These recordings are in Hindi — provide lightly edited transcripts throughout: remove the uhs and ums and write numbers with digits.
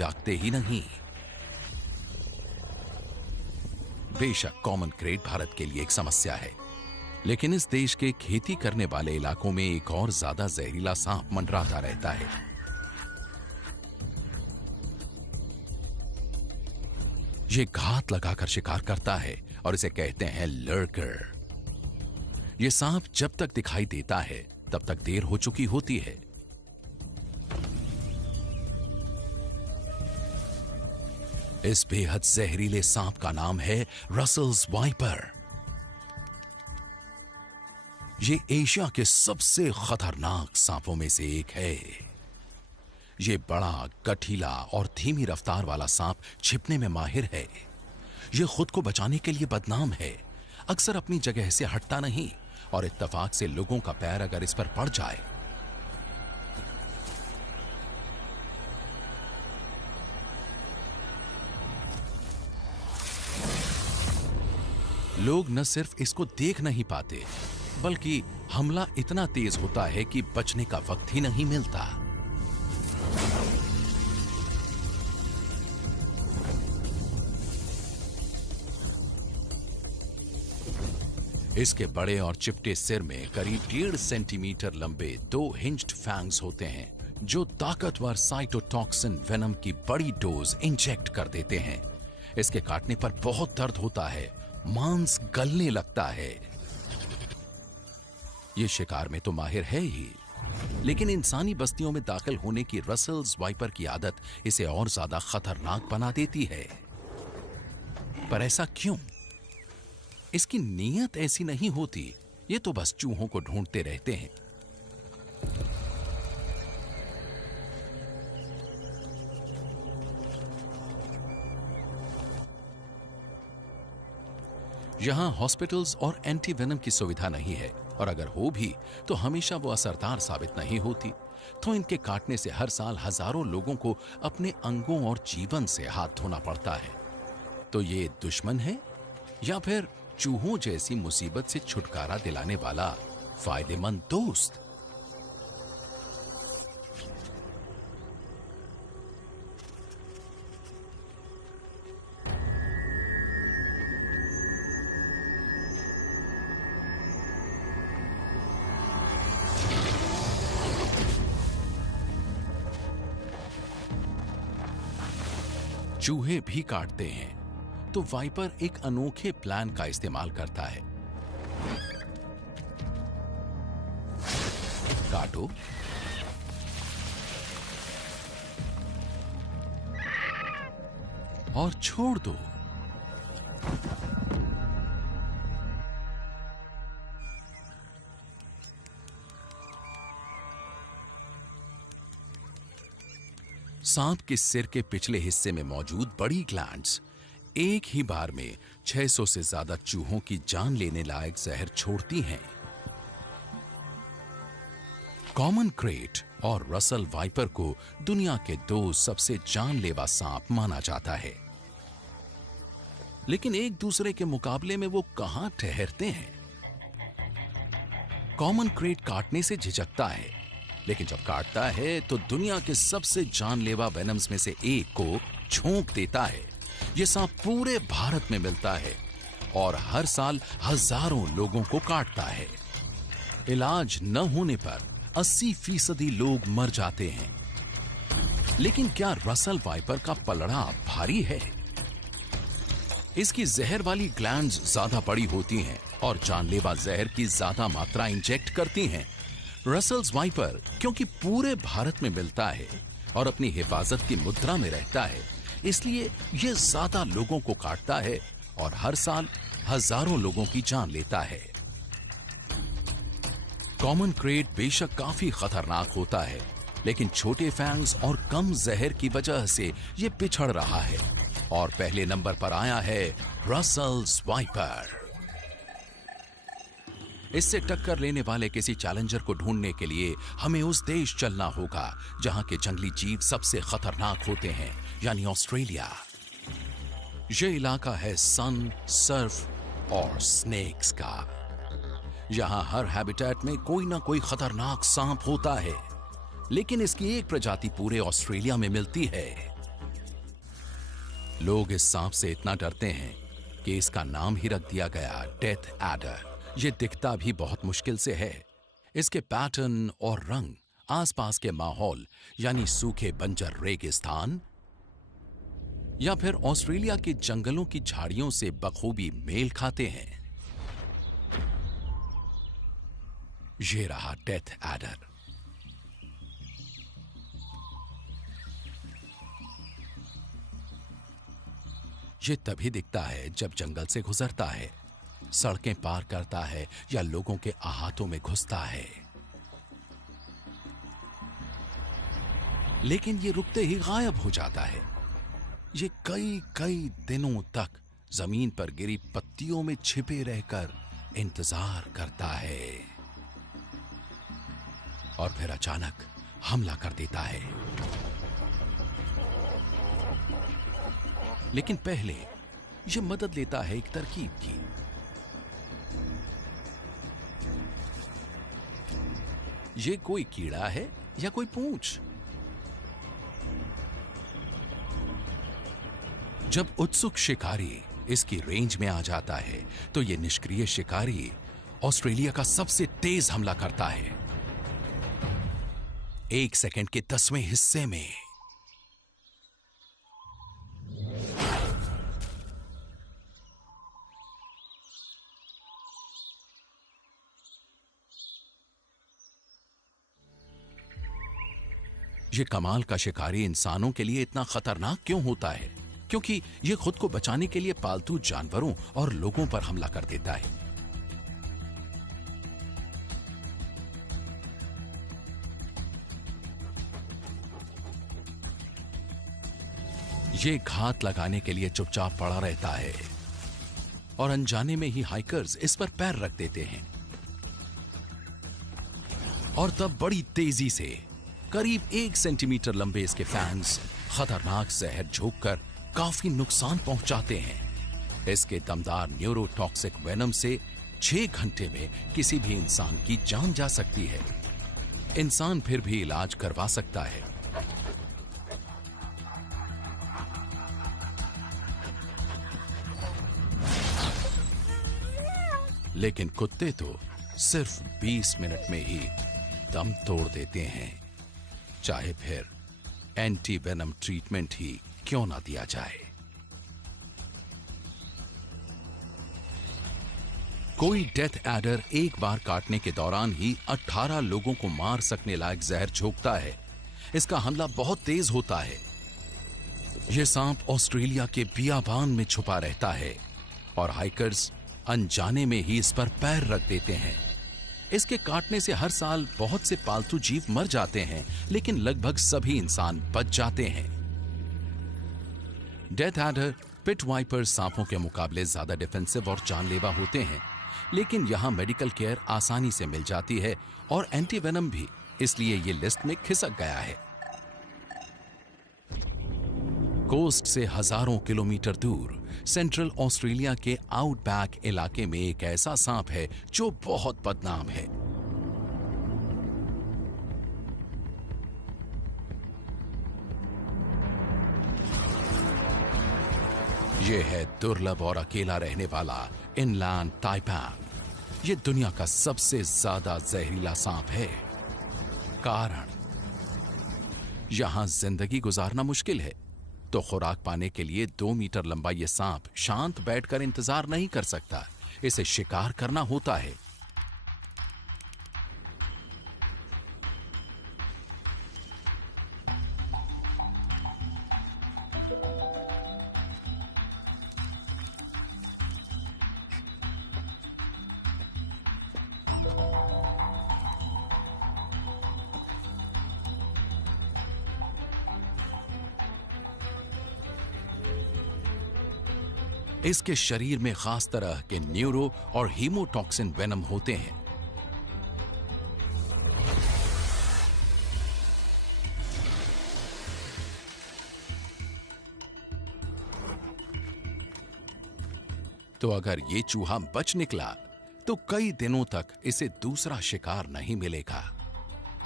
जागते ही नहीं। बेशक कॉमन क्रेट भारत के लिए एक समस्या है, लेकिन इस देश के खेती करने वाले इलाकों में एक और ज्यादा जहरीला सांप मंडराता रहता है। ये घात लगाकर शिकार करता है और इसे कहते हैं लर्कर। ये सांप जब तक दिखाई देता है तब तक देर हो चुकी होती है। इस बेहद जहरीले सांप का नाम है रसेल्स वाइपर। ये एशिया के सबसे खतरनाक सांपों में से एक है। ये बड़ा, गठीला और धीमी रफ्तार वाला सांप छिपने में माहिर है। ये खुद को बचाने के लिए बदनाम है। अक्सर अपनी जगह से हटता नहीं और इत्तेफाक से लोगों का पैर अगर इस पर पड़ जाए लोग न सिर्फ इसको देख नहीं पाते, बल्कि हमला इतना तेज होता है कि बचने का वक्त ही नहीं मिलता। इसके बड़े और चिपटे सिर में करीब 1.5 सेंटीमीटर लंबे 2 हिंज्ड फैंग्स होते हैं, जो ताकतवर साइटोटॉक्सिन वेनम की बड़ी डोज इंजेक्ट कर देते हैं। इसके काटने पर बहुत दर्द होता है, मांस गलने लगता है। ये शिकार में तो माहिर है ही, लेकिन इंसानी बस्तियों में दाखिल होने की रसेल्स वाइपर की आदत इसे और ज्यादा खतरनाक बना देती है। पर ऐसा क्यों? इसकी नीयत ऐसी नहीं होती, ये तो बस चूहों को ढूंढते रहते हैं। यहां हॉस्पिटल्स और एंटी वेनम की सुविधा नहीं है, और अगर हो भी तो हमेशा वो असरदार साबित नहीं होती। तो इनके काटने से हर साल हजारों लोगों को अपने अंगों और जीवन से हाथ धोना पड़ता है। तो ये दुश्मन है या फिर चूहों जैसी मुसीबत से छुटकारा दिलाने वाला फायदेमंद दोस्त? चूहे भी काटते हैं, तो वाइपर एक अनोखे प्लान का इस्तेमाल करता है। काटो और छोड़ दो। सांप के सिर के पिछले हिस्से में मौजूद बड़ी ग्लैंड्स एक ही बार में 600 से ज्यादा चूहों की जान लेने लायक जहर छोड़ती हैं। कॉमन क्रेट और रसल वाइपर को दुनिया के 2 सबसे जानलेवा सांप माना जाता है, लेकिन एक दूसरे के मुकाबले में वो कहां ठहरते हैं। कॉमन क्रेट काटने से झिझकता है, लेकिन जब काटता है तो दुनिया के सबसे जानलेवा वेनम्स में से एक को झोंक देता है। यह सांप पूरे भारत में मिलता है और हर साल हजारों लोगों को काटता है। इलाज न होने पर 80% लोग मर जाते हैं। लेकिन क्या रसल वाइपर का पलड़ा भारी है? इसकी जहर वाली ग्लैंड्स ज्यादा बड़ी होती हैं और जानलेवा जहर की ज्यादा मात्रा इंजेक्ट करती हैं। रसेल्स वाइपर क्योंकि पूरे भारत में मिलता है और अपनी हिफाजत की मुद्रा में रहता है, इसलिए यह ज्यादा लोगों को काटता है और हर साल हजारों लोगों की जान लेता है। कॉमन क्रेट बेशक काफी खतरनाक होता है, लेकिन छोटे फैंग्स और कम जहर की वजह से यह पिछड़ रहा है और पहले नंबर पर आया है रसेल्स वाइपर। इससे टक्कर लेने वाले किसी चैलेंजर को ढूंढने के लिए हमें उस देश चलना होगा जहां के जंगली जीव सबसे खतरनाक होते हैं, यानी ऑस्ट्रेलिया। यह इलाका है सन, सर्फ और स्नेक्स का। यहां हर हैबिटेट में कोई ना कोई खतरनाक सांप होता है, लेकिन इसकी एक प्रजाति पूरे ऑस्ट्रेलिया में मिलती है। लोग इस सांप से इतना डरते हैं कि इसका नाम ही रख दिया गया डेथ एडर। ये दिखता भी बहुत मुश्किल से है। इसके पैटर्न और रंग आसपास के माहौल यानी सूखे बंजर रेगिस्तान या फिर ऑस्ट्रेलिया के जंगलों की झाड़ियों से बखूबी मेल खाते हैं। ये रहा डेथ एडर। ये तभी दिखता है जब जंगल से गुजरता है, सड़कें पार करता है या लोगों के आहातों में घुसता है। लेकिन ये रुकते ही गायब हो जाता है। ये कई कई दिनों तक जमीन पर गिरी पत्तियों में छिपे रहकर इंतजार करता है और फिर अचानक हमला कर देता है। लेकिन पहले यह मदद लेता है एक तरकीब की। ये कोई कीड़ा है या कोई पूंछ? जब उत्सुक शिकारी इसकी रेंज में आ जाता है तो यह निष्क्रिय शिकारी ऑस्ट्रेलिया का सबसे तेज हमला करता है। 1 सेकंड के 10वें हिस्से में। ये कमाल का शिकारी इंसानों के लिए इतना खतरनाक क्यों होता है? क्योंकि ये खुद को बचाने के लिए पालतू जानवरों और लोगों पर हमला कर देता है। ये घात लगाने के लिए चुपचाप पड़ा रहता है और अनजाने में ही हाइकर्स इस पर पैर रख देते हैं और तब बड़ी तेजी से करीब 1 सेंटीमीटर लंबे इसके फैंस खतरनाक जहर झोंककर काफी नुकसान पहुंचाते हैं। इसके दमदार न्यूरोटॉक्सिक वेनम से 6 घंटे में किसी भी इंसान की जान जा सकती है। इंसान फिर भी इलाज करवा सकता है, लेकिन कुत्ते तो सिर्फ 20 मिनट में ही दम तोड़ देते हैं, चाहे फिर एंटी वेनम ट्रीटमेंट ही क्यों ना दिया जाए। कोई डेथ एडर एक बार काटने के दौरान ही 18 लोगों को मार सकने लायक जहर झोंकता है। इसका हमला बहुत तेज होता है। यह सांप ऑस्ट्रेलिया के बियाबान में छुपा रहता है और हाइकर्स अनजाने में ही इस पर पैर रख देते हैं। इसके काटने से हर साल बहुत से पालतू जीव मर जाते हैं, लेकिन लगभग सभी इंसान बच जाते हैं। डेथ एडर पिट वाइपर सांपों के मुकाबले ज्यादा डिफेंसिव और जानलेवा होते हैं, लेकिन यहां मेडिकल केयर आसानी से मिल जाती है और एंटीवेनम भी, इसलिए ये लिस्ट में खिसक गया है। कोस्ट से हजारों किलोमीटर दूर सेंट्रल ऑस्ट्रेलिया के आउटबैक इलाके में एक ऐसा सांप है जो बहुत बदनाम है। यह है दुर्लभ और अकेला रहने वाला इनलैंड ताइपैन। यह दुनिया का सबसे ज्यादा जहरीला सांप है। कारण, यहां जिंदगी गुजारना मुश्किल है, तो खुराक पाने के लिए 2 मीटर लंबा यह सांप शांत बैठकर इंतजार नहीं कर सकता। इसे शिकार करना होता है। इसके शरीर में खास तरह के न्यूरो और हीमोटॉक्सिन वेनम होते हैं। तो अगर ये चूहा बच निकला तो कई दिनों तक इसे दूसरा शिकार नहीं मिलेगा।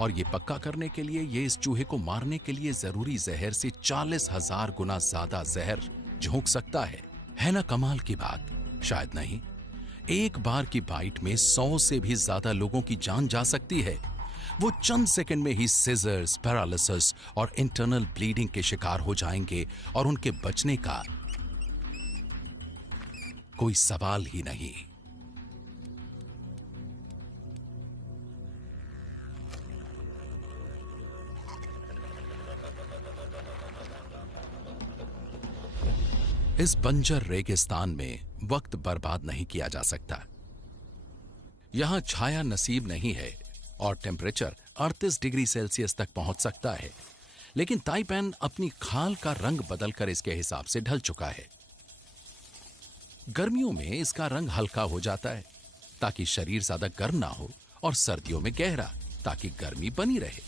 और ये पक्का करने के लिए ये इस चूहे को मारने के लिए जरूरी जहर से 40,000 गुना ज्यादा जहर झोंक सकता है ना कमाल की बात? शायद नहीं। एक बार की बाइट में 100 से भी ज्यादा लोगों की जान जा सकती है। वो चंद सेकंड में ही सीजर्स, पैरालिसिस और इंटरनल ब्लीडिंग के शिकार हो जाएंगे और उनके बचने का कोई सवाल ही नहीं। इस बंजर रेगिस्तान में वक्त बर्बाद नहीं किया जा सकता। यहां छाया नसीब नहीं है और टेम्परेचर 38 डिग्री सेल्सियस तक पहुंच सकता है, लेकिन ताइपेन अपनी खाल का रंग बदलकर इसके हिसाब से ढल चुका है। गर्मियों में इसका रंग हल्का हो जाता है ताकि शरीर ज्यादा गर्म ना हो, और सर्दियों में गहरा ताकि गर्मी बनी रहे।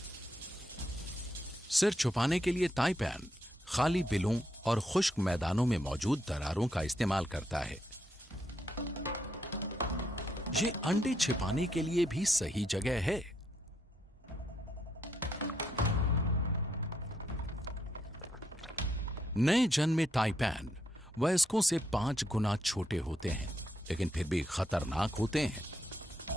सिर छुपाने के लिए ताइपेन खाली बिलों और खुश्क मैदानों में मौजूद दरारों का इस्तेमाल करता है। ये अंडे छिपाने के लिए भी सही जगह है। नए जन्मे ताइपेन वयस्कों से 5 गुना छोटे होते हैं, लेकिन फिर भी खतरनाक होते हैं।